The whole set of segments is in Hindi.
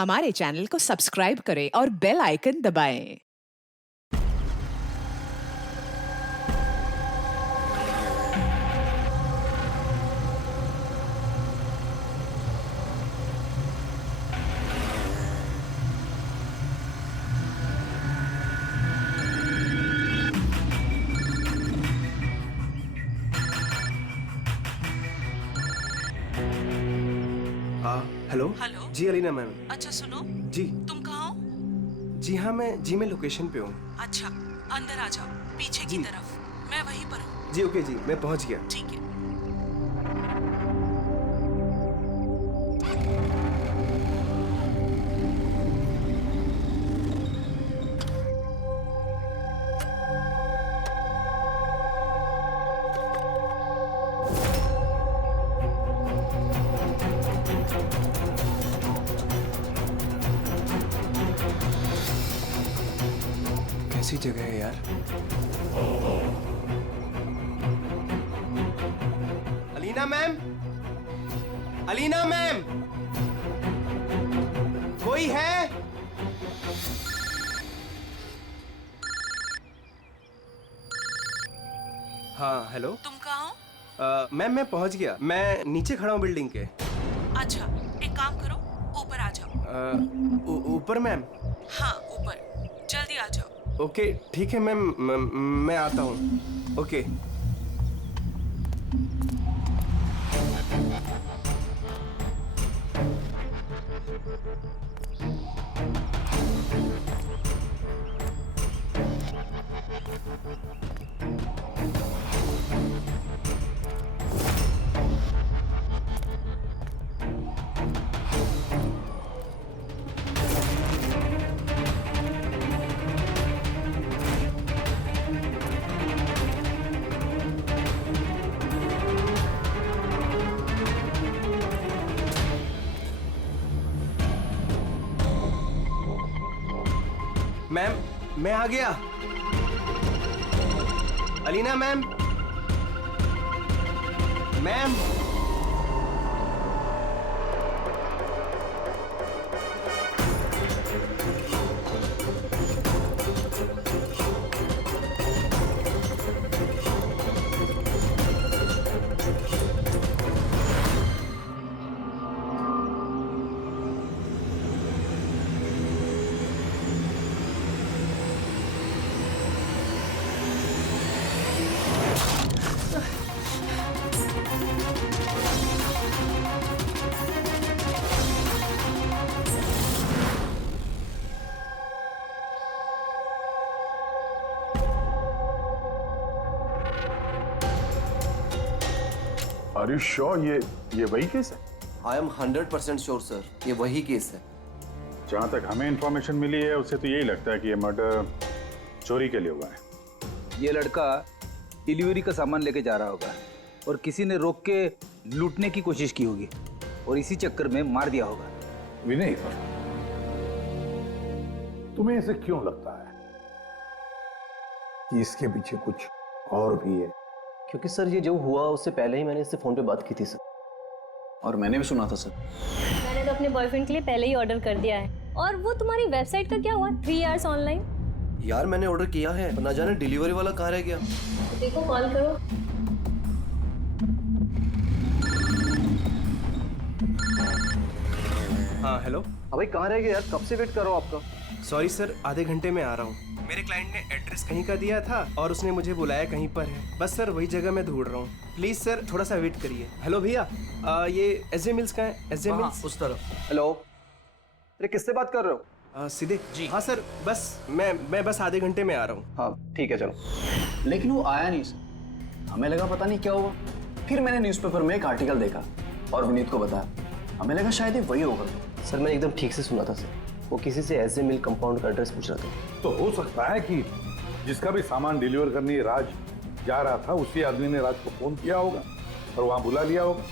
हमारे चैनल को सब्सक्राइब करें और बेल आइकन दबाएं। हेलो। हेलो। जी अलीना मैम। अच्छा सुनो, जी। तुम कहाँ हो? जी हाँ, मैं लोकेशन पे हूँ। अच्छा, अंदर आ जाओ, पीछे की जी। तरफ। मैं वहीं पर हूँ। जी ओके जी, मैं पहुँच गया। ठीक है। कैसी जगह है यार। अलीना मैम, अलीना मैम, कोई है? हाँ हेलो। तुम कहाँ हो? मैम मैं पहुँच गया, मैं नीचे खड़ा हूँ बिल्डिंग के। अच्छा, एक काम करो, ऊपर आ जाओ। ऊपर मैम? हाँ, ऊपर, जल्दी आ जाओ। ओके ठीक है मैम, मैं आता हूँ। ओके। मैम मैं आ गया। Alina ma'am, ma'am. Are you sure ये वही केस है? आई एम 100% श्योर सर, ये वही केस है। जहां तक हमें इंफॉर्मेशन मिली है उससे तो यही लगता है कि ये मर्डर चोरी के लिए हुआ है। ये लड़का डिलीवरी का सामान लेके जा रहा होगा और किसी ने रोक के लूटने की कोशिश की होगी और इसी चक्कर में मार दिया होगा। विनय, तुम्हें ऐसे क्यों लगता है कि इसके पीछे कुछ और भी है? क्योंकि सर ये जो हुआ उससे पहले ही मैंने इससे फोन पे बात की थी सर। और मैंने भी सुना था सर। मैंने तो अपने बॉयफ्रेंड के लिए पहले ही ऑर्डर कर दिया है। और वो तुम्हारी वेबसाइट का क्या हुआ? 3 आवर्स ऑनलाइन। यार मैंने ऑर्डर किया है, ना जाने डिलीवरी वाला कहाँ रह गया। देखो, कॉल करो। हाँ हेलो। अबे कहाँ रह गया यार, कब से वेट कर रहा हूँ आपका। सॉरी सर, आधे घंटे में आ रहा हूँ। मेरे क्लाइंट ने एड्रेस कहीं का दिया था और उसने मुझे बुलाया कहीं पर है। बस सर वही जगह मैं ढूंढ रहा हूँ। प्लीज सर थोड़ा सा वेट करिए। हेलो भैया, ये एसजे मिल्स का है? एसजे मिल्स उस तरफ। हेलो, अरे किससे बात कर रहे हो? सीधे जी। हाँ सर, बस मैं बस आधे घंटे में आ रहा हूँ। हाँ ठीक है चलो। लेकिन वो आया नहीं सर। हमें लगा पता नहीं क्या हुआ। फिर मैंने न्यूज़पेपर में एक आर्टिकल देखा और विनीत को बताया। हमें लगा शायद ये वही होगा। सर मैंने एकदम ठीक से सुना था सर, वो किसी से एसजे मिल कंपाउंड का एड्रेस पूछ रहा था। तो हो सकता है कि जिसका भी सामान डिलीवर करने राज जा रहा था उसी आदमी ने राज को फोन किया होगा और वहां बुला लिया होगा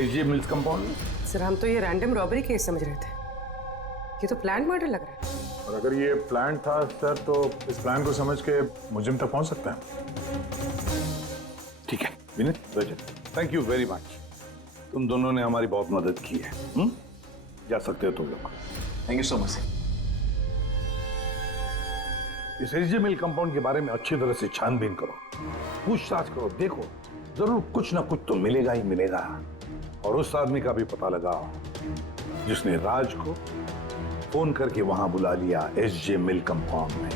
एसजे मिल्स कंपाउंड में। सर हम तो ये रैंडम रॉबरी केस समझ रहे थे, ये तो प्लान मर्डर लग रहा है। और अगर ये प्लान था सर तो इस प्लान को समझ के मुजरिम तक पहुंच सकता है। ठीक है विनीत, रजत, थैंक यू वेरी मच। तुम दोनों ने हमारी बहुत मदद की है। जा सकते हो तुम लोग। Thank you so much. इस एसजे मिल कंपाउंड के बारे में अच्छी तरह से छानबीन करो, पूछताछ करो, देखो जरूर कुछ ना कुछ तो मिलेगा ही मिलेगा। और उस आदमी का भी पता लगाओ जिसने राज को फोन करके वहां बुला लिया एसजे मिल कंपाउंड में।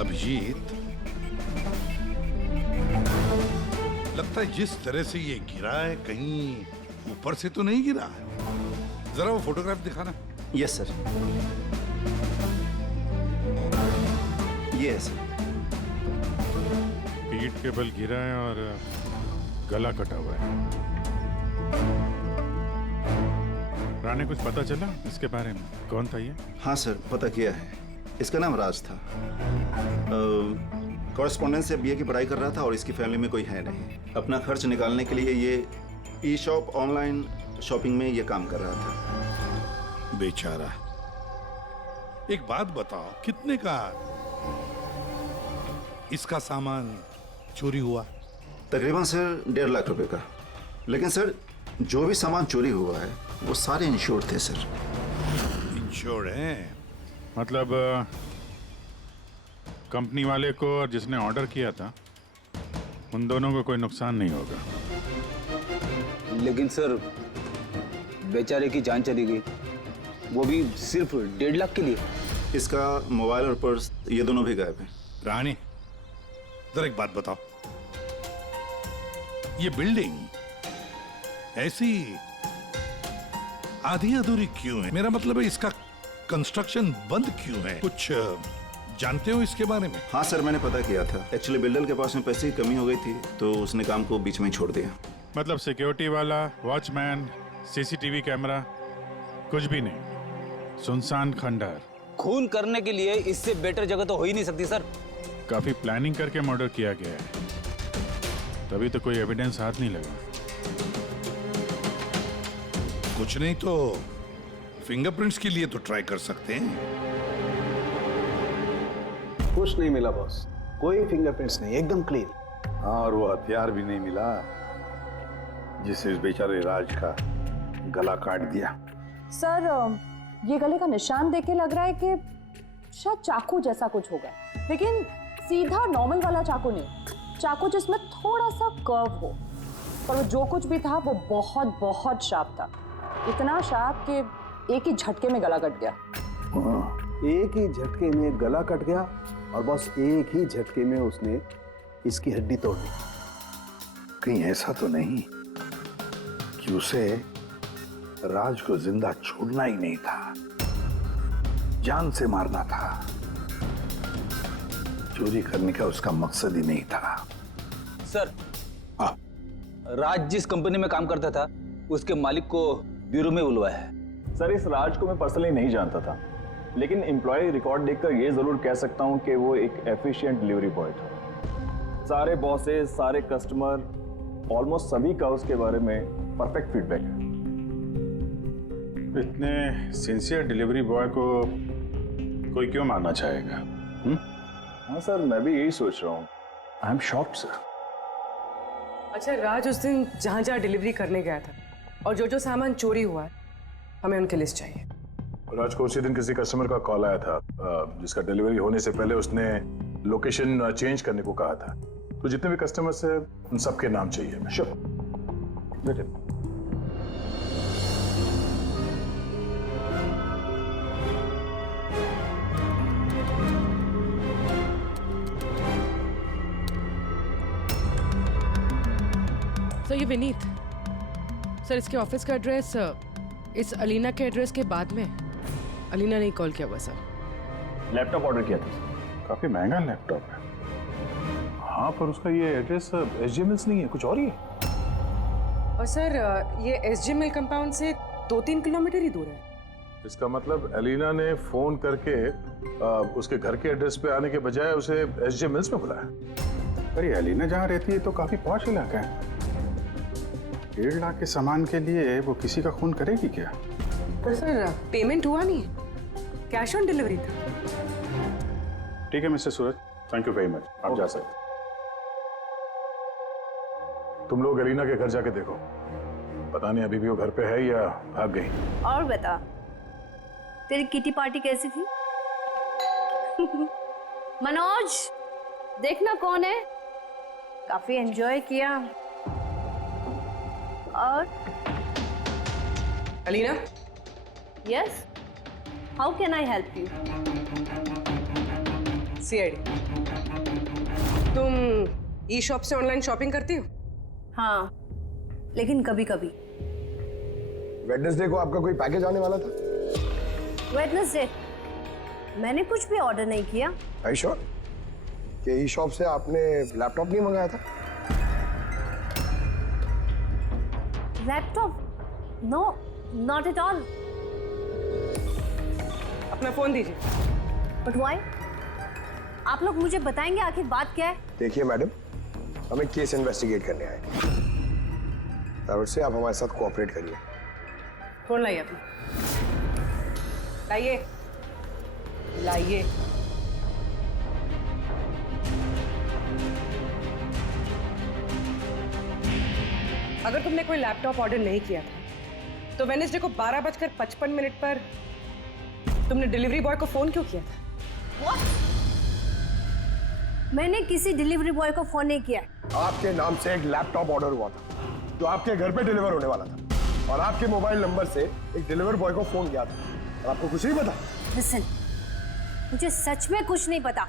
अभिजीत, लगता है जिस तरह से ये गिरा है कहीं ऊपर से तो नहीं गिरा है। जरा वो फोटोग्राफ दिखाना। Yes sir. ये है सर। पीठ के बल गिरा है और गला कटा हुआ है। राणे, कुछ पता चला इसके बारे में? कौन था ये? हाँ सर, पता किया है। इसका नाम राज था। कॉरेस्पॉन्डेंस से बीए की पढ़ाई कर रहा था और इसकी फैमिली में कोई है नहीं। अपना खर्च निकालने के लिए ये ई शॉप ऑनलाइन शॉपिंग में ये काम कर रहा था। बेचारा। एक बात बताओ, कितने का इसका सामान चोरी हुआ? तकरीबन सर 1.5 लाख रुपए का। लेकिन सर जो भी सामान चोरी हुआ है वो सारे इंश्योर्ड थे सर। इंश्योर्ड है? मतलब कंपनी वाले को और जिसने ऑर्डर किया था उन दोनों को कोई नुकसान नहीं होगा। लेकिन सर बेचारे की जान चली गई, वो भी सिर्फ 1.5 लाख के लिए। इसका मोबाइल और पर्स ये दोनों भी गायब हैं। रानी, जरा एक बात बताओ, ये बिल्डिंग ऐसी आधी अधूरी क्यों है? मेरा मतलब है इसका कंस्ट्रक्शन बंद क्यों है? कुछ जानते हो इसके बारे में? हाँ सर, मैंने पता किया था। एक्चुअली बिल्डर के पास में पैसे की कमी हो गई थी तो उसने काम को बीच में ही छोड़ दिया। मतलब सिक्योरिटी वाला, वॉचमैन, सीसीटीवी कैमरा, कुछ भी नहीं, सुनसान खंडहर। खून करने के लिए इससे बेटर जगह तो हो ही नहीं सकती सर। काफी प्लानिंग करके मर्डर किया गया है, तभी तो कोई एविडेंस हाथ नहीं लगा। कुछ नहीं तो फिंगरप्रिंट्स के लिए तो ट्राई कर सकते हैं। कुछ नहीं मिला बॉस, कोई फिंगरप्रिंट्स नहीं, एकदम क्लीन। और वो हथियार भी नहीं मिला जिससे इस बेचारे राज का गला काट दिया। सर, ये गले का निशान देख के लग रहा है कि शायद चाकू जैसा कुछ होगा, लेकिन सीधा नॉर्मल वाला चाकू नहीं, चाकू जिसमें थोड़ा सा कर्व हो। और वो जो कुछ भी था वो बहुत बहुत शार्प था, इतना शार्प कि एक ही झटके में गला कट गया। एक ही झटके में गला कट गया और बस एक ही झटके में उसने इसकी हड्डी तोड़ दी। कहीं ऐसा तो नहीं कि उसे राज को जिंदा छोड़ना ही नहीं था, जान से मारना था? चोरी करने का उसका मकसद ही नहीं था। सर, हाँ, राज जिस कंपनी में काम करता था उसके मालिक को ब्यूरो में बुलवाया है। सर, इस राज को मैं पर्सनली नहीं जानता था, लेकिन एम्प्लॉय रिकॉर्ड देखकर ये जरूर कह सकता हूँ कि वो एक एफिशिएंट डिलीवरी बॉय था। सारे बॉसेस, सारे कस्टमर, ऑलमोस्ट सभी का उसके बारे में परफेक्ट फीडबैक है। इतने सिंसियर डिलीवरी बॉय को कोई क्यों मारना चाहेगा? हाँ सर, मैं भी यही सोच रहा हूँ। I am shocked sir. अच्छा, राज उस दिन जहाँ जहाँ डिलीवरी करने गया था और जो जो सामान चोरी हुआ है, हमें उनकी लिस्ट चाहिए। राज को उसी दिन किसी कस्टमर का कॉल आया था जिसका डिलीवरी होने से पहले उसने लोकेशन चेंज करने को कहा था। तो जितने भी कस्टमर्स हैं उन सबके नाम चाहिए हमें। श्योर, बेटे। सर, ये विनीत सर, इसके ऑफिस का एड्रेस इस अलीना के एड्रेस के बाद में। अलीना ने कॉल किया हुआ सर। लैपटॉप ऑर्डर किया था। काफी महंगा लैपटॉप है। हाँ, पर उसका ये एड्रेस एसजे मिल्स नहीं है, कुछ और ही है। और सर, ये एसजे मिल कंपाउंड से 2-3 किलोमीटर ही दूर है। इसका मतलब एलिना ने फोन करके उसके घर के एड्रेस पे आने के बजाय उसे एसजे मिल्स में बुलाया। अरे एलिना जहाँ रहती है तो काफी पॉश इलाका है। 1.5 लाख के सामान के लिए वो किसी का खून करेगी क्या? पर सर पेमेंट हुआ नहीं, कैश ऑन डिलीवरी था। ठीक है mister Suraj, thank you very much, आप जा सकते। तुम लोग अलीना के घर जाके देखो, पता नहीं अभी भी वो घर पे है या भाग गई। और बता, तेरी किटी पार्टी कैसी थी? मनोज, देखना कौन है, काफी एंजॉय किया। और Alina? Yes, how can I help you? CID, तुम ई शॉप से ऑनलाइन शॉपिंग करती हो? हाँ, लेकिन कभी कभी। वेडनेसडे को आपका कोई पैकेज आने वाला था? वेडनेसडे? मैंने कुछ भी ऑर्डर नहीं किया। आई श्योर कि ई शॉप से आपने लैपटॉप नहीं मंगाया था? Laptop? No, not at all. अपना फोन दीजिए। But why? आप लोग मुझे बताएंगे आखिर बात क्या है? देखिए मैडम, हमें केस इन्वेस्टिगेट करने आए, और से आप हमारे साथ कोऑपरेट करिए। फोन लाइए अपना, लाइए लाइए। अगर तुमने कोई लैपटॉप ऑर्डर नहीं किया था तो वेडनेसडे को 12:55 पर तुमने डिलीवरी बॉय को फोन क्यों किया था? What? मैंने किसी डिलीवरी बॉय को फोन नहीं किया। आपके नाम से एक लैपटॉप ऑर्डर हुआ था जो आपके घर पे डिलीवर होने वाला था, और आपके मोबाइल नंबर से एक डिलीवर बॉय को फोन किया था, और आपको कुछ नहीं पता? Listen, मुझे सच में कुछ नहीं पता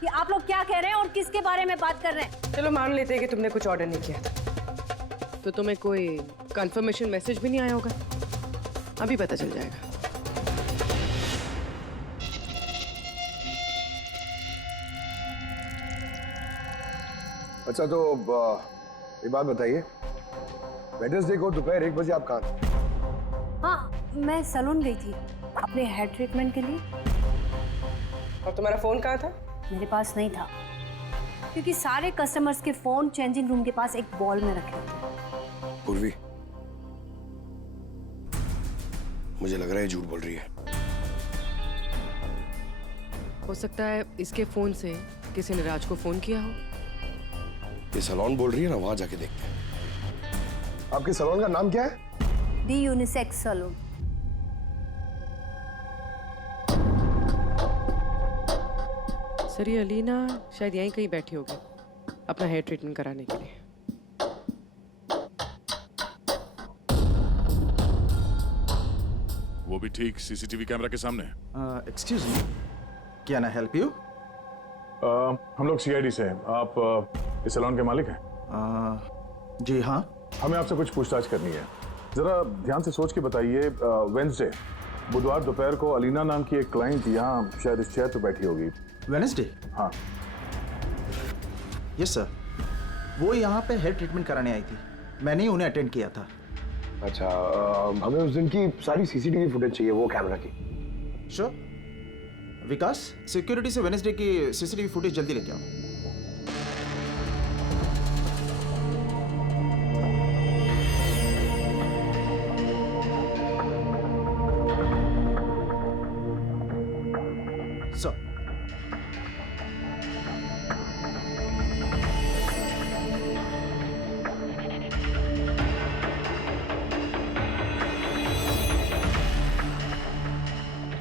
कि आप लोग क्या कह रहे हैं और किसके बारे में बात कर रहे हैं। चलो मान लेते हैं कि तुमने कुछ ऑर्डर नहीं किया था, तो तुम्हें कोई कंफर्मेशन मैसेज भी नहीं आया होगा। अभी पता चल जाएगा। अच्छा, तो ये बात बताइए, वेडनेसडे को दोपहर 1 बजे आप कहाँ थे? हाँ, मैं सैलून गई थी अपने हेयर ट्रीटमेंट के लिए। और तुम्हारा फोन कहाँ था? मेरे पास नहीं था, क्योंकि सारे कस्टमर्स के फोन चेंजिंग रूम के पास एक बॉल में रखे थे। पूर्वी, मुझे लग रहा है झूठ बोल रही है। हो सकता है इसके फोन से किसी ने राज को फोन किया हो। ये सैलून बोल रही है ना, वहां जाके देखते हैं। आपके सैलून का नाम क्या है? D unisex salon. सर ये अलीना शायद यहीं कहीं बैठी होगी अपना हेयर ट्रीटमेंट कराने के लिए। वो भी ठीक सीसीटीवी कैमरा के सामने। Excuse me, can I help you? हम लोग सीआईडी से हैं। आप इस सैलून के मालिक हैं? जी हाँ। हमें आपसे कुछ पूछताछ करनी है, जरा ध्यान से सोच के बताइए। वेडनेसडे बुधवार दोपहर को अलीना नाम की एक क्लाइंट यहाँ शायद इस चेयर पे बैठी होगी। वेडनेसडे? हाँ। यस सर, वो यहाँ पे हेयर ट्रीटमेंट कराने आई थी, मैंने ही उन्हें अटेंड किया था। अच्छा, हमें उस दिन की सारी सीसीटीवी फुटेज चाहिए, वो कैमरा की। श्योर। विकास, सिक्योरिटी से वेडनेसडे की सीसीटीवी फुटेज जल्दी लेके आओ। सर,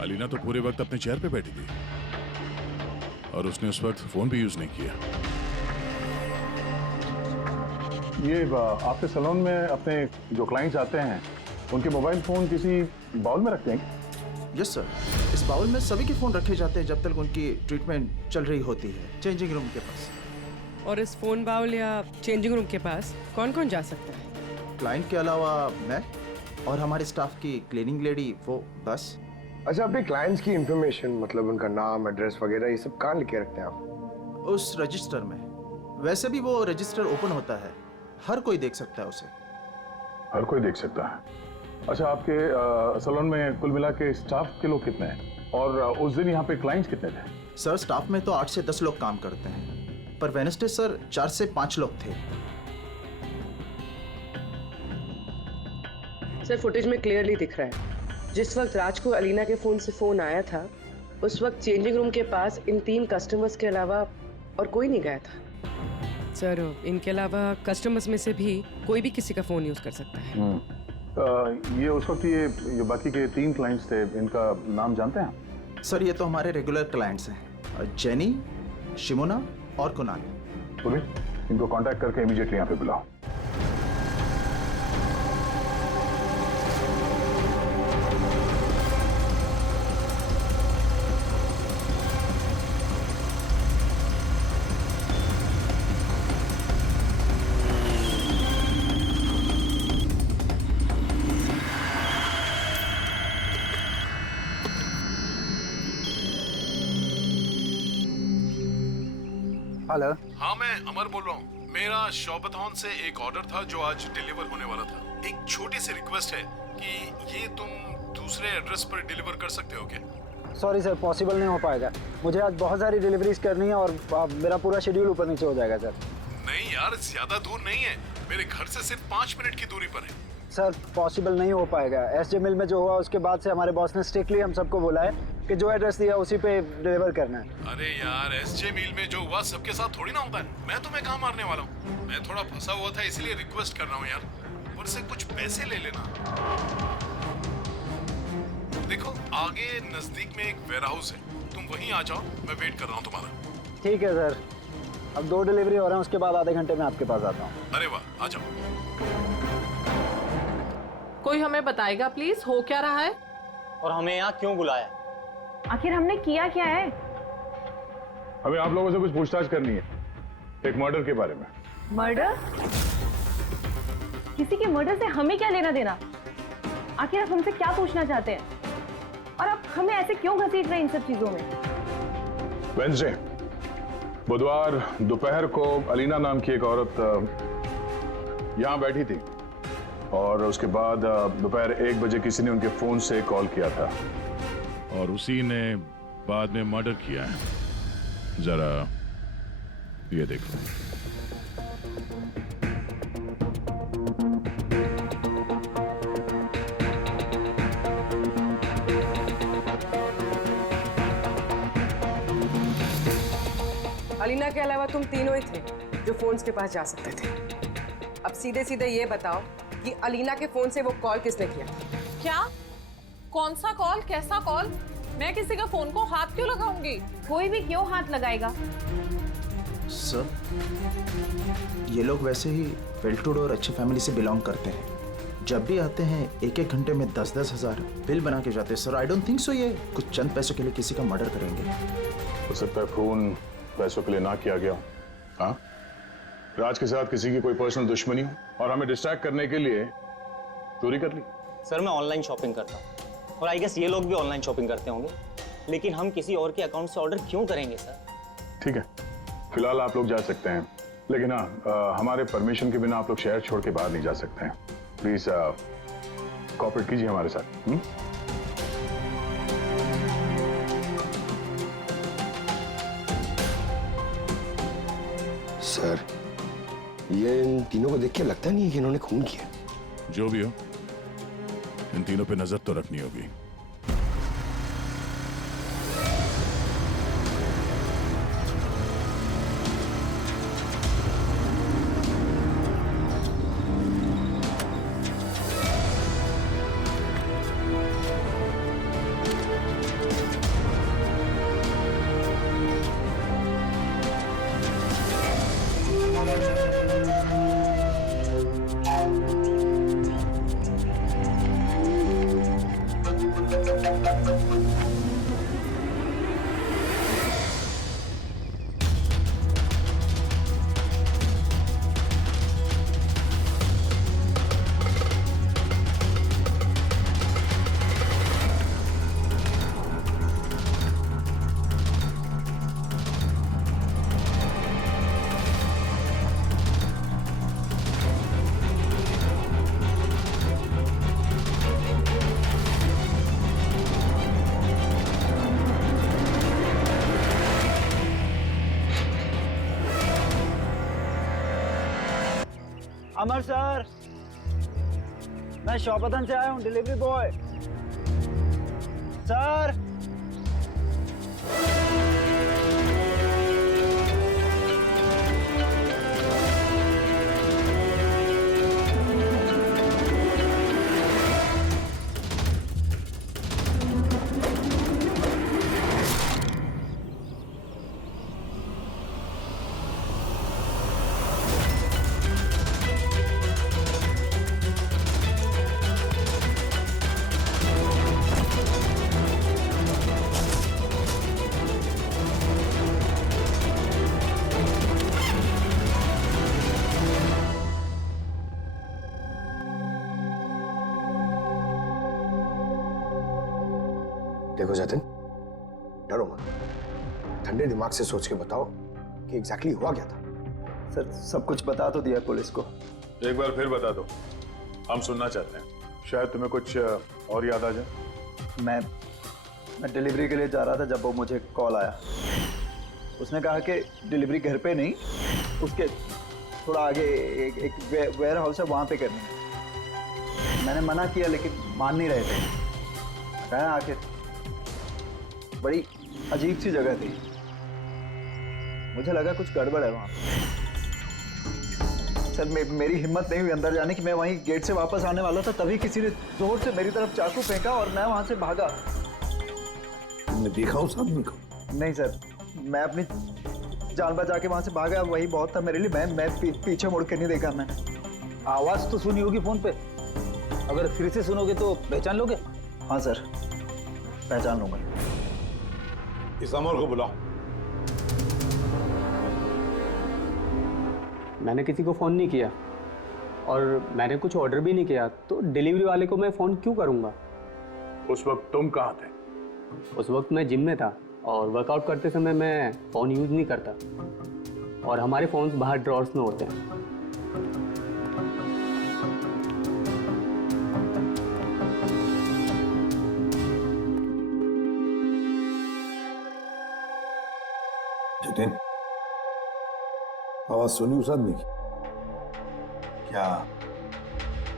अलीना तो पूरे वक्त अपने चेयर पे बैठी थी और उसने उस वक्त फोन भी यूज नहीं किया। ये आपके सैलून में अपने जो क्लाइंट्स आते हैं उनके मोबाइल फोन किसी बाउल में रखते हैं? यस सर, इस बाउल में सभी के फोन रखे जाते हैं जब तक उनकी ट्रीटमेंट चल रही होती है, चेंजिंग रूम के पास। और इस फोन बाउल या चेंजिंग रूम के पास कौन कौन जा सकता है? क्लाइंट के अलावा मैं और हमारे स्टाफ की क्लीनिंग लेडी, वो बस। अच्छा, अपने क्लाइंट्स की इंफॉर्मेशन, मतलब उनका नाम, एड्रेस वगैरह, ये सब कहाँ लिख के रखते हैं आप? उस रजिस्टर में। वैसे भी वो रजिस्टर ओपन होता है, हर कोई देख सकता है उसे। हर कोई देख सकता है? अच्छा, आपके सैलून में कुल मिला के स्टाफ के लोग कितने हैं, और उस दिन यहाँ पे क्लाइंट्स कितने थे? सर, स्टाफ में तो 8 से 10 लोग काम करते हैं, पर वेडनेसडे सर 4 से 5 लोग थे। सर फुटेज में क्लियरली दिख रहा है जिस वक्त राज को अलीना के फोन से फोन आया था उस वक्त चेंजिंग रूम के पास इन 3 कस्टमर्स के अलावा और कोई नहीं गया था। सर इनके अलावा कस्टमर्स में से भी कोई भी किसी का फोन यूज कर सकता है। ये उस वक्त ये बाकी के 3 क्लाइंट्स थे, इनका नाम जानते हैं? सर ये तो हमारे रेगुलर क्लाइंट्स हैं, जेनी, शिमोना और कुणाल। पुलिस इनको कांटेक्ट करके इमीडिएटली यहाँ पे बुलाओ। हेलो। हाँ मैं अमर बोल रहा हूँ। मेरा शॉपथॉन से एक ऑर्डर था जो आज डिलीवर होने वाला था। एक छोटी सी रिक्वेस्ट है कि ये तुम दूसरे एड्रेस पर डिलीवर कर सकते हो क्या? सॉरी सर, पॉसिबल नहीं हो पाएगा। मुझे आज बहुत सारी डिलीवरीज करनी है और मेरा पूरा शेड्यूल ऊपर नीचे हो जाएगा सर। नहीं यार, ज्यादा दूर नहीं है, मेरे घर से सिर्फ 5 मिनट की दूरी पर है। सर पॉसिबल नहीं हो पाएगा। एसजे मिल में जो हुआ उसके बाद से हमारे बॉस ने स्ट्रिक्टली हम सबको बोला है कि जो एड्रेस दिया उसी पे डिलीवर करना है। अरे यार, एसजे मिल में जो हुआ सबके साथ थोड़ी ना होता है। मैं तुम्हें कहाँ मारने वाला हूँ? मैं थोड़ा फंसा हुआ था इसलिए रिक्वेस्ट कर रहा हूँ यार, ऊपर से कुछ पैसे ले लेना। देखो आगे नजदीक में एक वेयरहाउस है, तुम वहीं आ जाओ, मैं वेट कर रहा हूँ तुम्हारा। ठीक है सर, अब 2 डिलीवरी हो रहे हैं, उसके बाद आधे घंटे में आपके पास आता हूँ। अरे वाह, आ जाओ। कोई हमें बताएगा प्लीज हो क्या रहा है और हमें यहाँ क्यों बुलाया? आखिर हमने किया क्या है? हमें आप लोगों से कुछ पूछताछ करनी है, एक मर्डर के बारे में। मर्डर? किसी के मर्डर से हमें क्या लेना देना? आखिर आप हमसे क्या पूछना चाहते हैं और आप हमें ऐसे क्यों घसीट रहे हैं इन सब चीजों में? वेंसडे बुधवार दोपहर को अलीना नाम की एक औरत यहाँ बैठी थी और उसके बाद दोपहर 1 बजे किसी ने उनके फोन से कॉल किया था और उसी ने बाद में मर्डर किया है। जरा ये देखो। अलीना के अलावा तुम तीनों ही थे जो फोन्स के पास जा सकते थे। अब सीधे सीधे ये बताओ कि अलीना के फोन से वो कॉल किसने किया? क्या? कौन सा कॉल? कैसा कॉल? मैं किसी का फोन को हाथ क्यों लगाऊंगी? कोई भी क्यों हाथ लगाएगा? सर ये लोग वैसे ही वेल टू डू और अच्छी फैमिली से बिलोंग करते हैं। जब भी आते हैं 1-1 घंटे में 10-10 हज़ार बिल बना के जाते हैं। Sir I don't think so ये कुछ चंद पैसों के लिए किसी का मर्डर करेंगे। हो सकता है खून पैसों के लिए ना किया गया हो। हाँ, राज के साथ किसी की कोई पर्सनल दुश्मनी हो और हमें डिस्ट्रैक्ट करने के लिए चोरी कर ली। सर मैं ऑनलाइन शॉपिंग करता हूँ और आई गेस ये लोग भी ऑनलाइन शॉपिंग करते होंगे, लेकिन हम किसी और के अकाउंट से ऑर्डर क्यों करेंगे सर? ठीक है, फिलहाल आप लोग जा सकते हैं, लेकिन हाँ हमारे परमिशन के बिना आप लोग शहर छोड़ के बाहर नहीं जा सकते हैं। प्लीज कोऑपरेट कीजिए हमारे साथ। सर ये इन तीनों को देख के लगता नहीं है कि इन्होंने खून किया। जो भी हो, इन तीनों पे नजर तो रखनी होगी। अमर सर, मैं शॉपतन से आया हूँ, डिलीवरी बॉय। सर देखो जतिन, डरो मत, ठंडे दिमाग से सोच के बताओ कि एग्जैक्टली हुआ क्या था। सर सब कुछ बता तो दिया पुलिस को। एक बार फिर बता दो, हम सुनना चाहते हैं। शायद तुम्हें कुछ और याद आ जाए। मैं डिलीवरी के लिए जा रहा था जब वो मुझे कॉल आया। उसने कहा कि डिलीवरी घर पे नहीं, उसके थोड़ा आगे एक वेयर हाउस है, वहाँ पे करनी है। मैंने मना किया लेकिन मान नहीं रहे थे। कहा आखिर बड़ी अजीब सी जगह थी, मुझे लगा कुछ गड़बड़ है वहाँ। सर मेरी हिम्मत नहीं हुई अंदर जाने की। मैं वहीं गेट से वापस आने वाला था, तभी किसी ने जोर से मेरी तरफ चाकू फेंका और मैं वहां से भागा। तुमने देखा उस आदमी को? नहीं सर, मैं अपनी जान बचा के वहां से भागा, वही बहुत था मेरे लिए। मैं पीछे मुड़ के नहीं देखा मैंने। आवाज तो सुनी होगी फोन पे, अगर फिर से सुनोगे तो पहचान लोगे? हाँ सर, पहचान लूंगा। इस अमर को बुलाओ। मैंने किसी को फ़ोन नहीं किया और मैंने कुछ ऑर्डर भी नहीं किया, तो डिलीवरी वाले को मैं फ़ोन क्यों करूँगा? उस वक्त तुम कहाँ थे? उस वक्त मैं जिम में था और वर्कआउट करते समय मैं फ़ोन यूज़ नहीं करता, और हमारे फ़ोन्स बाहर ड्रॉर्स में होते हैं। जतिन, आवाज सुनी उस आदमी की? क्या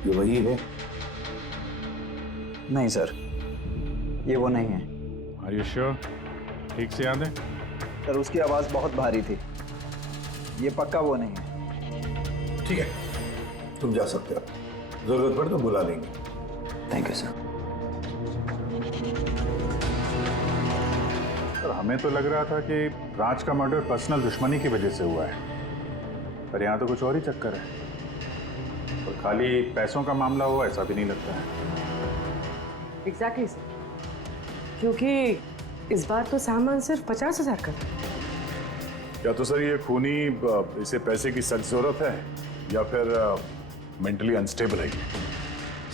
ये वही है? नहीं सर, ये वो नहीं है। Are you sure? ठीक से याद है? सर उसकी आवाज बहुत भारी थी, ये पक्का वो नहीं है। ठीक है, तुम जा सकते हो, जरूरत पड़े तो बुला लेंगे। Thank you sir. सर हमें तो लग रहा था कि राज का मर्डर पर्सनल दुश्मनी की वजह से हुआ है, पर यहाँ तो कुछ और ही चक्कर है। और खाली पैसों का मामला हुआ ऐसा भी नहीं लगता है। एग्जैक्टली सर, क्योंकि इस बार तो सामान सिर्फ 50,000 का था। या तो सर ये खूनी इसे पैसे की सख्त जरूरत है या फिर मेंटली अनस्टेबल है।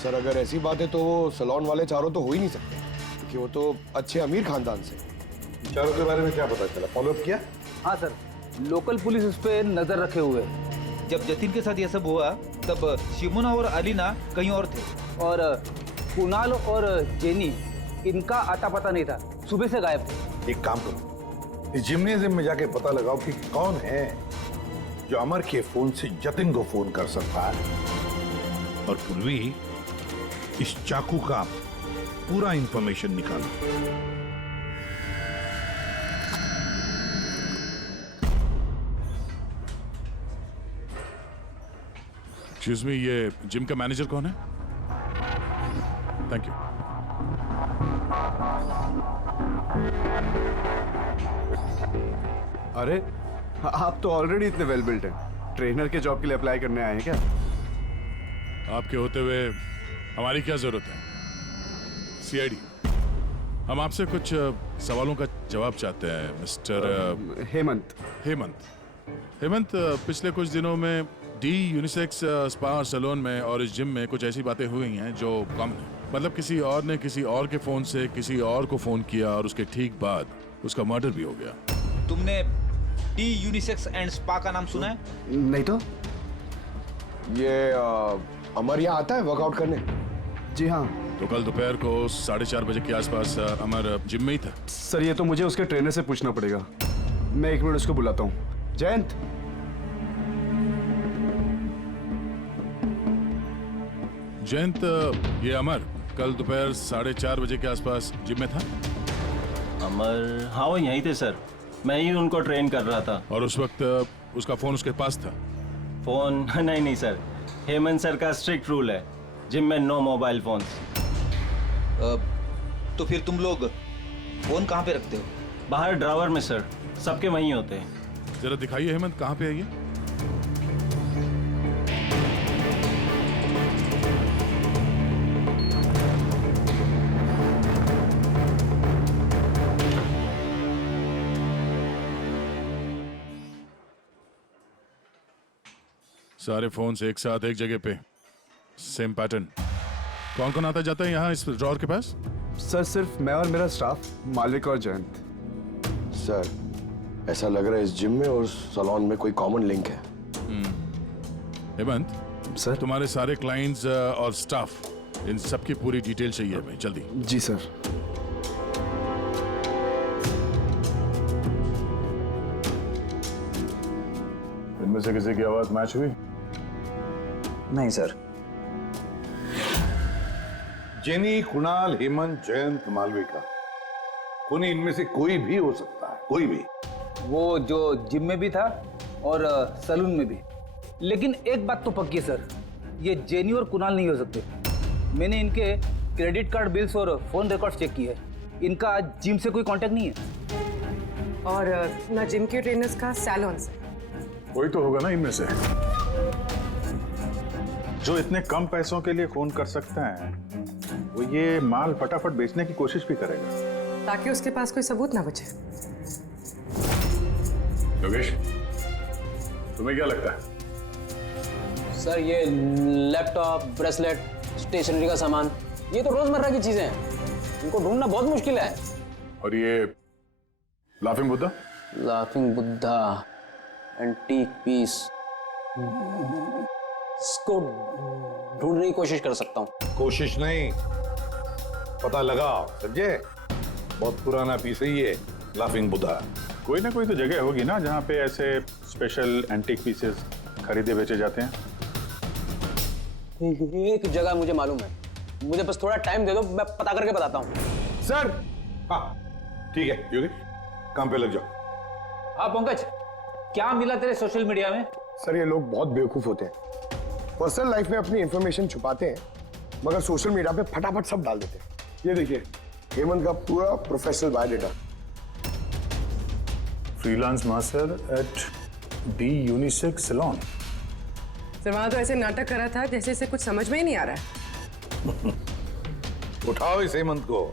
सर अगर ऐसी बात है तो वो सलोन वाले चारों तो हो ही नहीं सकते, क्योंकि वो तो अच्छे अमीर खानदान से। चारों के बारे में क्या पता चला? फॉलोअप किया? हाँ सर, लोकल पुलिस उस पर नजर रखे हुए है। जब जतिन के साथ ये सब हुआ तब शिमुना और अलीना कहीं और थे, और कुणाल और जेनी, इनका आता पता नहीं था, सुबह से गायब थे। एक काम करो, इस जिम्नेजियम में जाके पता लगाओ कि कौन है जो अमर के फोन से जतिन को फोन कर सकता है। और पूर्वी इस चाकू का पूरा इंफॉर्मेशन निकालो। एक्सक्यूज मी, ये जिम का मैनेजर कौन है? Thank you. अरे आप तो ऑलरेडी इतने वेल बिल्ट हैं, ट्रेनर के जॉब के लिए अप्लाई करने आए हैं क्या? आपके होते हुए हमारी क्या जरूरत है? सीआईडी, हम आपसे कुछ सवालों का जवाब चाहते हैं मिस्टर हेमंत। हेमंत, पिछले कुछ दिनों में डी यूनिसेक्स स्पा सैलून में और इस जिम में कुछ ऐसी बातें हुई हैं जो कम है। मतलब किसी और ने किसी और के फोन से किसी और को फोन किया और उसके ठीक बाद उसका मर्डर भी हो गया। तुमने डी यूनिसेक्स एंड स्पा का नाम सुना है? नहीं तो। ये अमर यहाँ आता है वर्कआउट करने? जी हाँ। तो कल दोपहर को 4:30 बजे के आसपास अमर जिम में ही था? सर ये तो मुझे उसके ट्रेनर से पूछना पड़ेगा, मैं 1 मिनट उसको बुलाता हूँ। जयंत, जयंत, ये अमर कल दोपहर 4:30 बजे के आसपास जिम में था। अमर, हाँ वो यहीं थे सर, मैं ही उनको ट्रेन कर रहा था। और उस वक्त उसका फोन उसके पास था? फोन नहीं सर, हेमंत सर का स्ट्रिक्ट रूल है, जिम में नो मोबाइल फोन्स। तो फिर तुम लोग फोन कहाँ पे रखते हो? बाहर ड्रावर में सर, सबके वहीं होते हैं। जरा दिखाइए हेमंत, कहाँ पे है ये? सारे फोन्स एक साथ एक जगह पे, सेम पैटर्न। कौन कौन आता जाता है यहाँ इस ड्रॉअर के पास? सर सिर्फ मैं और मेरा स्टाफ, मालिक और जयंत। सर ऐसा लग रहा है इस जिम में और सैलून में कोई कॉमन लिंक है। हेमंत सर, तुम्हारे सारे क्लाइंट्स और स्टाफ, इन सबकी पूरी डिटेल चाहिए हमें, जल्दी। जी सर। इनमें से किसी की आवाज मैच हुई? नहीं सर। जेनी, कुणाल, हेमंत, जयंत, मालविका, कोई इनमें से कोई भी हो सकता है, कोई भी। वो जो जिम में भी था और सलून में भी। लेकिन एक बात तो पक्की है सर, ये जेनी और कुणाल नहीं हो सकते। मैंने इनके क्रेडिट कार्ड बिल्स और फोन रिकॉर्ड्स चेक किए, इनका जिम से कोई कांटेक्ट नहीं है। और ना जिम के ट्रेनर्स का सैलून से। कोई तो होगा ना इनमें से जो इतने कम पैसों के लिए फोन कर सकता है, वो ये माल फटाफट बेचने की कोशिश भी करेगा ताकि उसके पास कोई सबूत ना बचे। योगेश, तुम्हें क्या लगता है? सर ये लैपटॉप, ब्रेसलेट, स्टेशनरी का सामान, ये तो रोजमर्रा की चीजें हैं, इनको ढूंढना बहुत मुश्किल है। और ये laughing Buddha? Laughing Buddha, antique piece, इसको ढूंढने की कोशिश कर सकता हूँ। कोशिश नहीं, पता लगाओ, समझे? बहुत पुराना पीस है ये लाफिंग बुद्धा। कोई ना कोई तो जगह होगी ना जहाँ पे ऐसे स्पेशल एंटीक पीसेस खरीदे बेचे जाते हैं। एक जगह मुझे मालूम है, मुझे बस थोड़ा टाइम दे दो, मैं पता करके बताता हूँ। सर हाँ ठीक है योगेश, काम पे लग जाओ। हाँ पंकज, क्या मिला तेरे सोशल मीडिया में? सर ये लोग बहुत बेवकूफ होते हैं, पर्सनल लाइफ में अपनी इंफॉर्मेशन छुपाते हैं मगर सोशल मीडिया पे फटाफट सब डाल देते हैं। ये देखिए हेमंत का पूरा professional biodata. Freelance master at the unisex salon. Sir वहां तो ऐसे नाटक करा था जैसे इसे कुछ समझ में ही नहीं आ रहा है। उठाओ इस हेमंत को।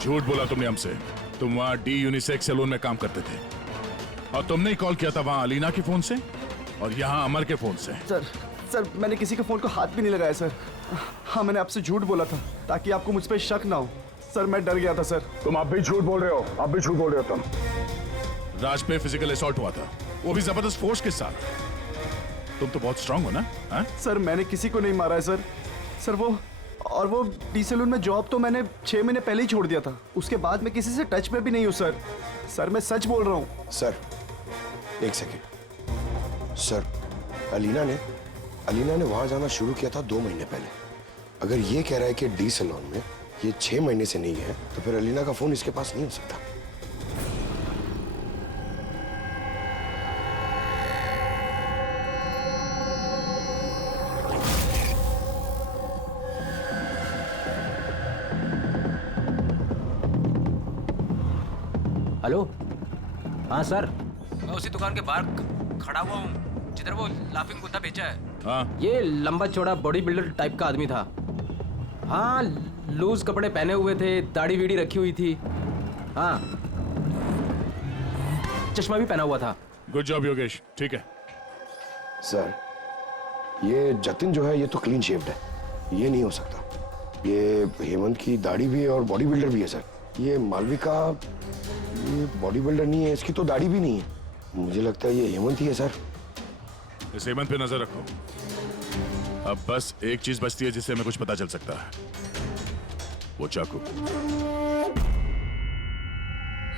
झूठ बोला तुमने हमसे, तुम वहां डी यूनिसेक्स सैलून में काम करते थे और तुमने ही कॉल किया था वहां अलीना के फोन से और यहाँ अमर के फोन से। सर मैंने किसी के फोन को हाथ भी नहीं लगाया सर। हाँ मैंने आपसे झूठ बोला था ताकि आपको मुझ पर शक ना हो। सर मैं डर गया था सर। तुम अब भी झूठ बोल रहे हो, अब भी झूठ बोल रहे हो तुम। राज पे फिजिकल असॉल्ट हुआ था, वो भी जबरदस्त फोर्स के साथ। तुम तो बहुत स्ट्रांग हो ना? हा? सर मैंने किसी को नहीं मारा है सर। सर वो डी सैलून में जॉब तो मैंने 6 महीने पहले ही छोड़ दिया था। उसके बाद मैं किसी से टच में भी नहीं हूँ सर। सर मैं सच बोल रहा हूँ। सर एक सेकेंड सर, अलीना ने वहां जाना शुरू किया था 2 महीने पहले। अगर ये कह रहा है कि डी सैलून में ये 6 महीने से नहीं है तो फिर अलीना का फोन इसके पास नहीं हो सकता। हेलो। हाँ सर, मैं उसी दुकान के बाहर खड़ा हुआ हूँ जिधर वो लाफिंग बुद्धा बेचा है। हाँ। ये लंबा चौड़ा बॉडी बिल्डर टाइप का आदमी था। हाँ, लूज कपड़े पहने हुए थे, दाढ़ी वीड़ी रखी हुई थी। हाँ, चश्मा भी पहना हुआ था। गुड जॉब योगेश, ठीक है। सर, ये जतिन जो है ये तो क्लीन शेव्ड है, ये नहीं हो सकता। ये हेमंत की दाढ़ी भी है और बॉडी बिल्डर भी है सर। ये मालविका, ये बॉडी बिल्डर नहीं है, इसकी तो दाढ़ी भी नहीं है। मुझे लगता है ये हेमंत ही है सर। इस हेमंत पे नजर रखो। अब बस एक चीज बचती है जिससे हमें कुछ पता चल सकता है, वो चाकू।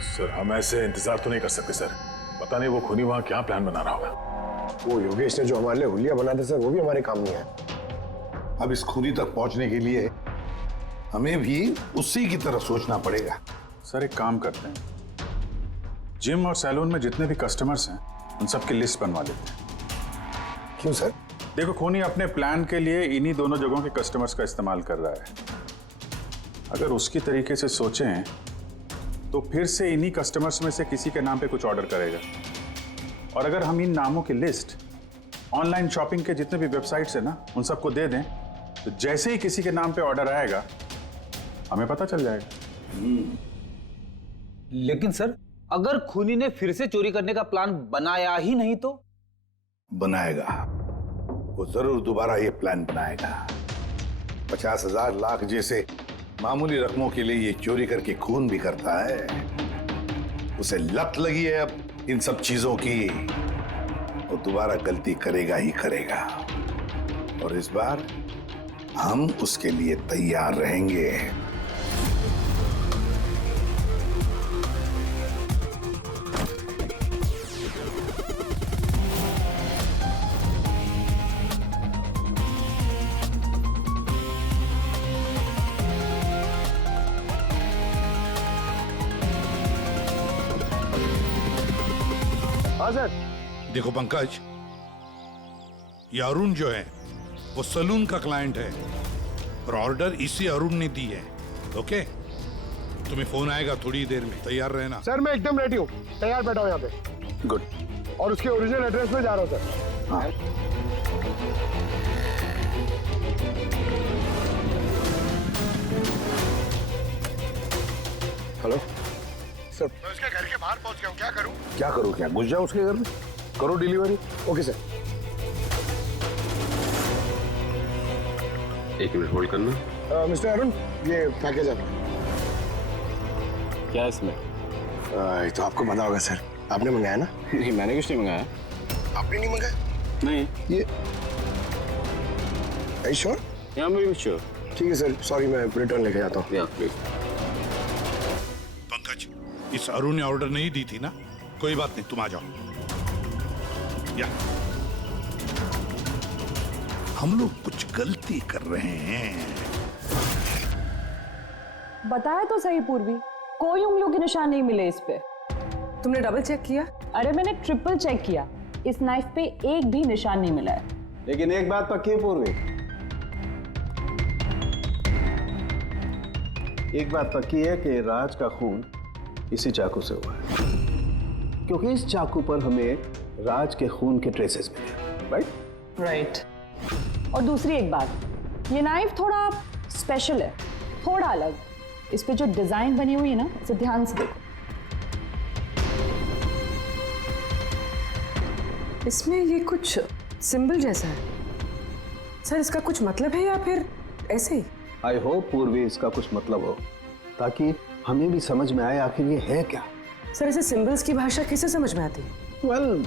सर, हम ऐसे इंतजार तो नहीं कर सकते सर। पता नहीं वो खूनी वहां क्या प्लान बना रहा होगा। वो योगेश ने जो हमारे लिए हुलिया बनाया था सर, वो भी हमारे काम नहीं आया। अब इस खूनी तक पहुंचने के लिए हमें भी उसी की तरह सोचना पड़ेगा। सर, एक काम करते हैं, जिम और सैलून में जितने भी कस्टमर्स हैं उन सबकी लिस्ट बनवा लेते हैं। क्यों सर? देखो, खूनी अपने प्लान के लिए इन्हीं दोनों जगहों के कस्टमर्स का इस्तेमाल कर रहा है। अगर उसकी तरीके से सोचें तो फिर से इन्हीं कस्टमर्स में से किसी के नाम पे कुछ ऑर्डर करेगा। और अगर हम इन नामों की लिस्ट ऑनलाइन शॉपिंग के जितने भी वेबसाइट्स हैं ना, उन सबको दे दें, तो जैसे ही किसी के नाम पे ऑर्डर आएगा हमें पता चल जाएगा। लेकिन सर, अगर खूनी ने फिर से चोरी करने का प्लान बनाया ही नहीं तो? बनाएगा, वो जरूर दोबारा ये प्लान बनाएगा। 50,000 लाख जैसे मामूली रकमों के लिए ये चोरी करके खून भी करता है। उसे लत लगी है अब इन सब चीजों की। वो दोबारा गलती करेगा ही करेगा, और इस बार हम उसके लिए तैयार रहेंगे। हाँ सर। देखो पंकज, ये अरुण जो है वो सलून का क्लाइंट है और ऑर्डर इसी अरुण ने दी है। ओके, तुम्हें फोन आएगा थोड़ी देर में, तैयार रहना। सर मैं एकदम रेडी हूँ, तैयार बैठा हूँ यहाँ पे। गुड। और उसके ओरिजिनल एड्रेस पे जा रहा हूँ सर। हाँ। हेलो सर, मैं उसके घर के बाहर पहुँच गया हूँ, क्या करूँ? क्या करूँ? क्या घुस जाओ उसके घर में, करो डिलीवरी। Okay sir. एक मिनट होल्ड करना। मिस्टर अरुण, ये पैकेज है। क्या है इसमें? ये तो आपको पता होगा सर, आपने मंगाया ना? नहीं, मैंने कुछ नहीं मंगाया। आपने नहीं मंगाया? नहीं। ये श्योर? या मैं भी श्योर। ठीक है सर, सॉरी, मैं रिटर्न लेके जाता हूँ। प्लीज। पंकज, इस अरुण ने ऑर्डर नहीं दी थी ना? कोई बात नहीं, तुम आ जाओ। या हम लोग कुछ गलती कर रहे हैं। बताया तो सही पूर्वी, कोई उंगलियों के निशान नहीं मिले इस पे। तुमने डबल चेक किया? अरे मैंने ट्रिपल चेक किया, इस नाइफ पे एक भी निशान नहीं मिला है। लेकिन एक बात पक्की है पूर्वी, एक बात पक्की है कि राज का खून इसी चाकू से हुआ है, क्योंकि इस चाकू पर हमें राज के खून के ट्रेसेस मिले। राइट? राइट। और दूसरी एक बात, ये नाइफ थोड़ा स्पेशल है, थोड़ा अलग। इस पे जो डिजाइन बनी हुई है ना, इसे ध्यान से देखो। इसमें ये कुछ सिंबल जैसा है सर, इसका कुछ मतलब है या फिर ऐसे ही? आई होप पूर्वी इसका कुछ मतलब हो, ताकि हमें भी समझ में आए आखिर ये है क्या। सर, ऐसे सिंबल्स की भाषा किसे समझ में आती है? वेल,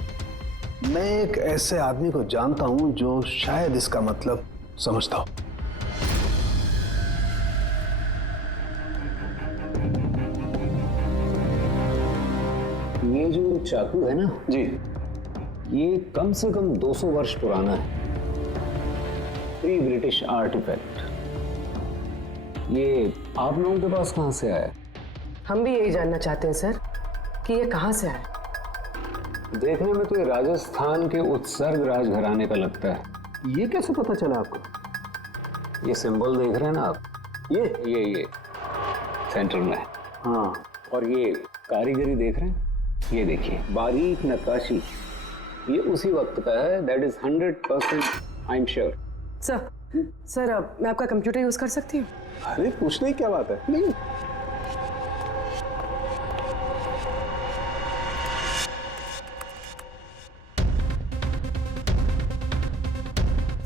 मैं एक ऐसे आदमी को जानता हूं जो शायद इसका मतलब समझता हो। ये जो चाकू है ना जी, ये कम से कम 200 वर्ष पुराना है। Pre British artifact. ये आप लोगों के पास कहाँ से आया? हम भी यही जानना चाहते हैं सर कि ये कहाँ से आया। देखने में तो ये राजस्थान के उत्सर्ग राजघराने का लगता है। ये कैसे पता चला आपको? ये सिंबल देख रहे हैं ना आप, ये सेंटर में है। हाँ, और ये कारीगरी देख रहे हैं, ये देखिए बारीक नक्काशी, ये उसी वक्त का है। That is 100% I am sure. Sir मैं आपका कंप्यूटर यूज कर सकती हूँ? अरे पूछने की क्या बात है, नहीं।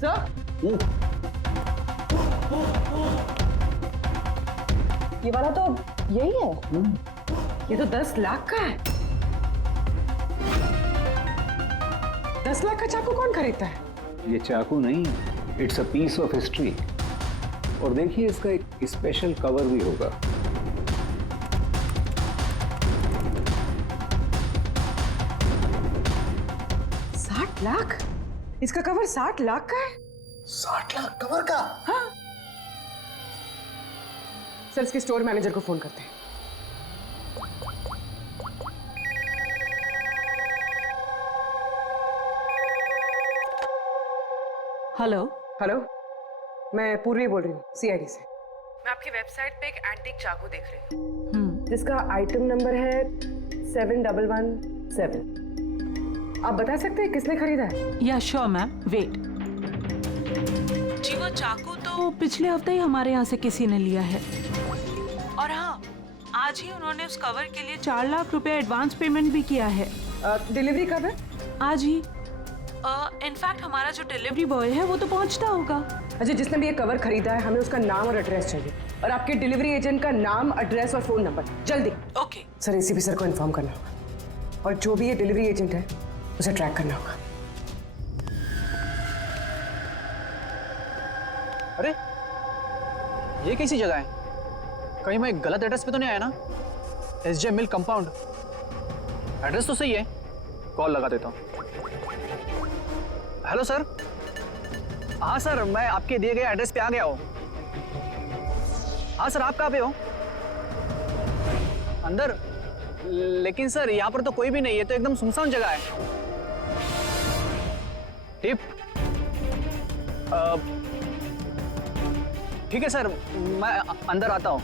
सर ये वाला तो यही है। ये तो 10 लाख का है। 10 लाख का चाकू कौन खरीदता है? ये चाकू नहीं, it's a piece of history. और देखिए इसका एक स्पेशल कवर भी होगा। $60 लाख? इसका कवर 60 लाख का है? 60 लाख कवर का? हाँ। सर इसके स्टोर मैनेजर को फोन करते हैं। हेलो हेलो, मैं पूर्वी बोल रही हूँ सीआईडी से। मैं आपकी वेबसाइट पे एक एंटीक चाकू देख रही हूँ जिसका आइटम नंबर है 7117। आप बता सकते हैं किसने खरीदा है? या श्योर मैम, वेट। जी वो चाकू तो पिछले हफ्ते ही हमारे यहाँ से किसी ने लिया है। और हाँ, आज ही उन्होंने उस कवर के लिए 4 लाख रुपए एडवांस पेमेंट भी किया है। डिलीवरी कब है? आज ही। इनफैक्ट हमारा जो डिलीवरी बॉय है वो तो पहुंचता होगा। अच्छा, जिसने भी ये कवर खरीदा है हमें उसका नाम और एड्रेस चाहिए, और आपके डिलीवरी एजेंट का नाम, एड्रेस और फोन नंबर, जल्दी। ओके सर, एसीपी सर को इन्फॉर्म करना होगा, और जो भी ये डिलीवरी एजेंट है उसे ट्रैक करना होगा। अरे ये कैसी जगह है? कहीं मैं गलत एड्रेस पे तो नहीं आया ना? SJ मिल कंपाउंड, एड्रेस तो सही है। कॉल लगा देता हूँ। Hello sir. हाँ सर, मैं आपके दिए गए एड्रेस पे आ गया हूँ। हाँ सर, आप कहाँ पे हो? अंदर? लेकिन सर यहाँ पर तो कोई भी नहीं है, तो एकदम सुनसान जगह है। टिप? ठीक है सर, मैं अंदर आता हूँ।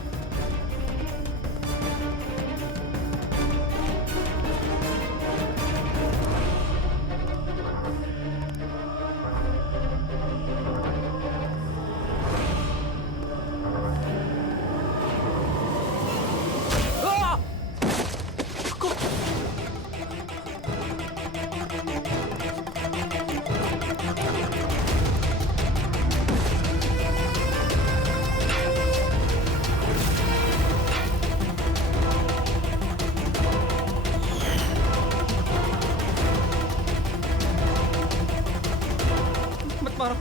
मारो।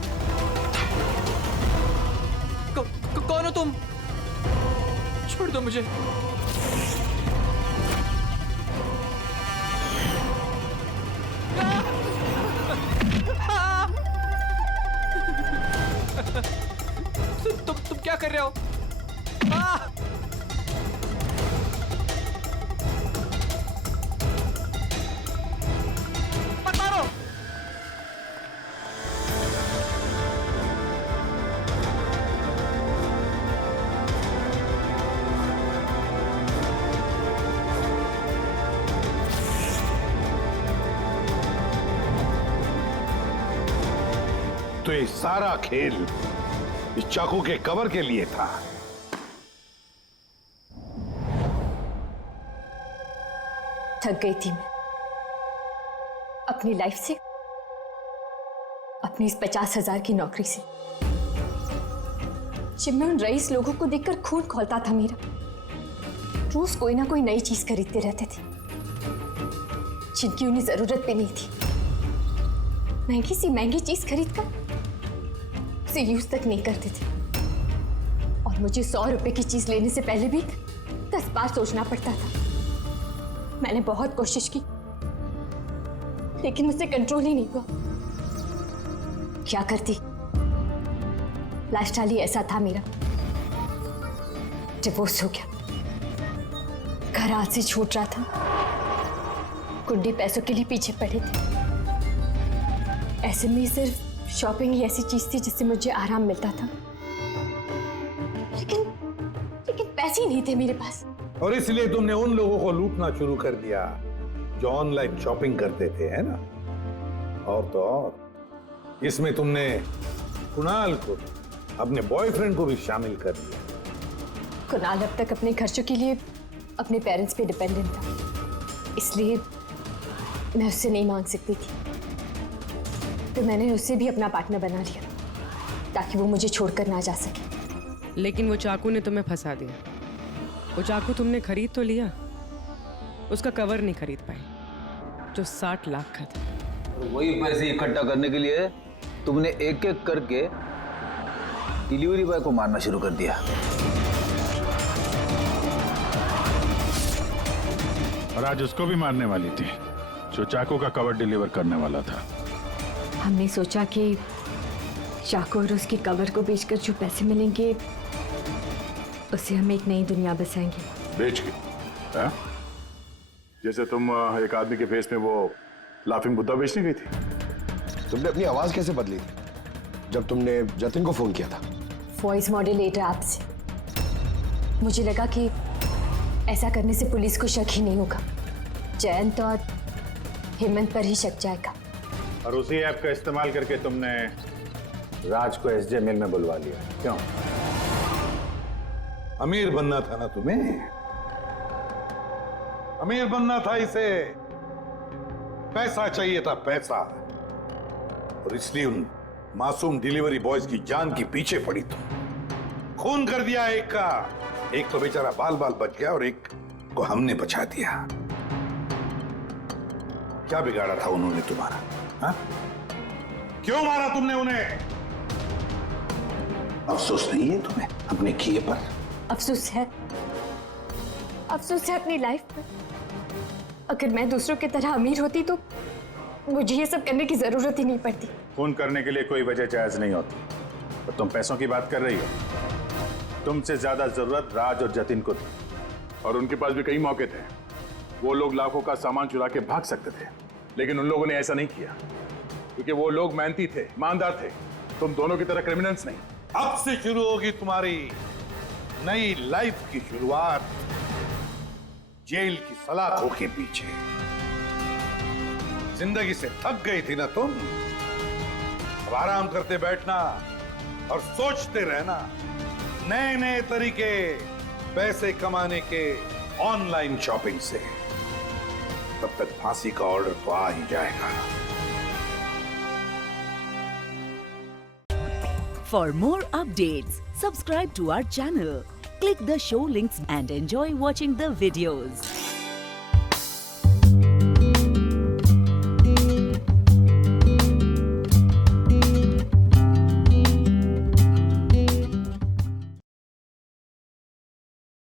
कौन हो तुम? छोड़ दो मुझे। तुम क्या कर रहे हो? मत मारो। तो ये सारा खेल इस चाकू के कवर के लिए था। थक गई थी मैं अपनी लाइफ से, अपनी इस 50,000 की नौकरी से। जब मैं उन रईस लोगों को देखकर खून खौलता था मेरा, रोज कोई ना कोई नई चीज खरीदते रहते थे जिनकी उन्हें जरूरत भी नहीं थी। महंगी सी महंगी चीज खरीदकर उसे यूज तक नहीं करते थे, और मुझे 100 रुपए की चीज लेने से पहले भी 10 बार सोचना पड़ता था। मैंने बहुत कोशिश की लेकिन मुझसे कंट्रोल ही नहीं हुआ। क्या करती? लाइफस्टाइल ही ऐसा था मेरा। डिवोर्स हो गया, घर हाथ से छूट रहा था, कुंडी पैसों के लिए पीछे पड़े थे। ऐसे में सिर्फ शॉपिंग ही ऐसी चीज थी जिससे मुझे आराम मिलता था, लेकिन पैसे ही नहीं थे मेरे पास। और इसलिए तुमने उन लोगों को लूटना शुरू कर दिया जो ऑनलाइन शॉपिंग करते थे, है ना? और तो और इसमें तुमने कुणाल को, अपने बॉयफ्रेंड को भी शामिल कर दिया। कुणाल अब तक अपने खर्चों के लिए अपने पेरेंट्स पे डिपेंडेंट था, इसलिए मैं उससे नहीं मांग सकती थी। तो मैंने उससे भी अपना पार्टनर बना लिया ताकि वो मुझे छोड़कर ना जा सके। लेकिन वो चाकू ने तुम्हें फंसा दिया। वो चाकू तुमने खरीद तो लिया, उसका कवर नहीं खरीद पाए जो 60 लाख का था। वही पैसे इकट्ठा करने के लिए तुमने एक एक करके डिलीवरी बॉय को मारना शुरू कर दिया। और आज उसको भी मारने वाली थी जो चाकू का कवर डिलीवर करने वाला था। हमने सोचा कि चाकू और उसके कवर को बेचकर जो पैसे मिलेंगे उससे हम एक नई दुनिया बसाएंगे। बेच के? हाँ? जैसे तुम एक आदमी के फेस में वो लाफिंग बुद्धा बेचने गई थी। तुमने अपनी आवाज कैसे बदली थी जब तुमने जतिन को फोन किया था? वॉइस मॉड्यूलेटर ऐप से। मुझे लगा कि ऐसा करने से पुलिस को शक ही नहीं होगा, जयंत और हेमंत पर ही शक जाएगा। और उसी ऐप का इस्तेमाल करके तुमने राज को एसजे मिल में बुलवा लिया, क्यों? अमीर बनना था ना तुम्हें? अमीर बनना था इसे, पैसा चाहिए था, पैसा। और इसलिए उन मासूम डिलीवरी बॉयज की जान की पीछे पड़ी तुम। खून कर दिया एक का, एक तो बेचारा बाल बाल बच गया और एक को हमने बचा दिया। क्या बिगाड़ा था उन्होंने तुम्हारा? हा? क्यों मारा तुमने उन्हें? अफसोस नहीं है तुम्हें अपने किए पर? अफसोस है, अफसोस है अपनी लाइफ पर। अगर मैं दूसरों की तरह अमीर होती तो मुझे ये सब करने की जरूरत ही नहीं पड़ती। खून करने के लिए कोई वजह जायज नहीं होती। तो तुम पैसों की बात कर रही हो। तुमसे ज्यादा जरूरत राज और जतिन को थी, और उनके पास भी कई मौके थे। वो लोग लाखों का सामान चुरा के भाग सकते थे, लेकिन उन लोगों ने ऐसा नहीं किया क्योंकि वो लोग मेहनती थे, ईमानदार थे। तुम दोनों की तरह क्रिमिनल्स नहीं। अब से शुरू होगी तुम्हारी नई लाइफ की शुरुआत जेल की सलाखों के पीछे। जिंदगी से थक गई थी ना तुम? अब आराम करते बैठना और सोचते रहना नए नए तरीके पैसे कमाने के ऑनलाइन शॉपिंग से। तब तक फांसी का ऑर्डर तो आ ही जाएगा। For more updates, subscribe to our channel, click the show links and enjoy watching the videos.